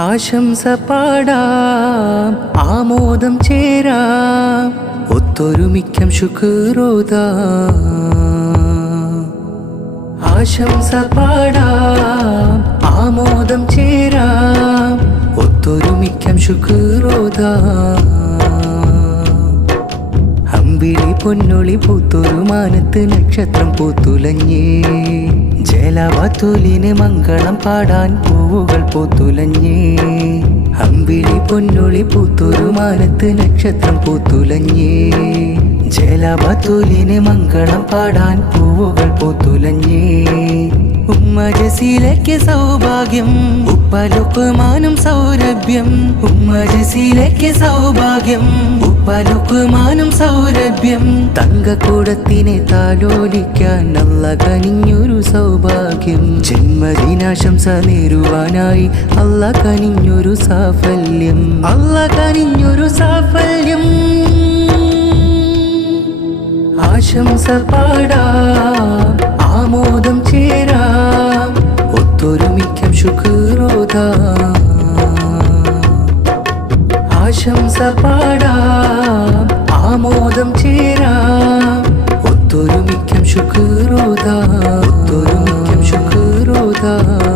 ആശംസ പാടാം ആമോദം ചേരാം ഒത്തൊരുമിക്കാം ശുക്രോദാം ആശംസ പാടാം ആമോദം ചേരാം ഒത്തൊരുമിക്കാം ശുക്രോദാം അമ്പിളി പൊന്നൊളി പൂത്തൊരു മാനത്ത് നക്ഷത്രം പൂത്തുലഞ്ഞേ ജലവാത്തുലിന് മംഗളം പാടാൻ പൂവുകൾ പൂത്തുലഞ്ഞേ അമ്പിളി പൊന്നൊളി പൂത്തൊരു മാനത്ത് നക്ഷത്രം പൂത്തുലഞ്ഞേ ജലവാത്തുലിന് മംഗളം പാടാൻ പൂവുകൾ പൂത്തുലഞ്ഞേ ഉമ്മ ജസീലയ്ക്ക് സൗഭാഗ്യം ഉപ്പ ലുക്മാനും സൗരഭ്യം ഉമ്മ ജസീലയ്ക്ക് സൗഭാഗ്യം ഉപ്പ ലുക്മാനും സൗരഭ്യം തങ്കക്കൂടത്തിനെ താലോലിക്കാൻ അല്ലാഹ് കനിഞ്ഞൊരു സൗഭാഗ്യം ജന്മദിനാശംസ നേരുവാനായി അല്ലാഹ് കനിഞ്ഞൊരു സാഫല്യം അല്ലാഹ് കനിഞ്ഞൊരു സാഫല്യം ആശംസ പാടാം ആമോദം ചേരാം ഒത്തൊരുമിക്കാം ശുക്രോദാം ആശംസ പാടാം ആമോദം ചേരാം ഒത്തൊരുമിക്കാം ശുക്രോദാം ഒത്തൊരുമിക്കാം ശുക്രോദാം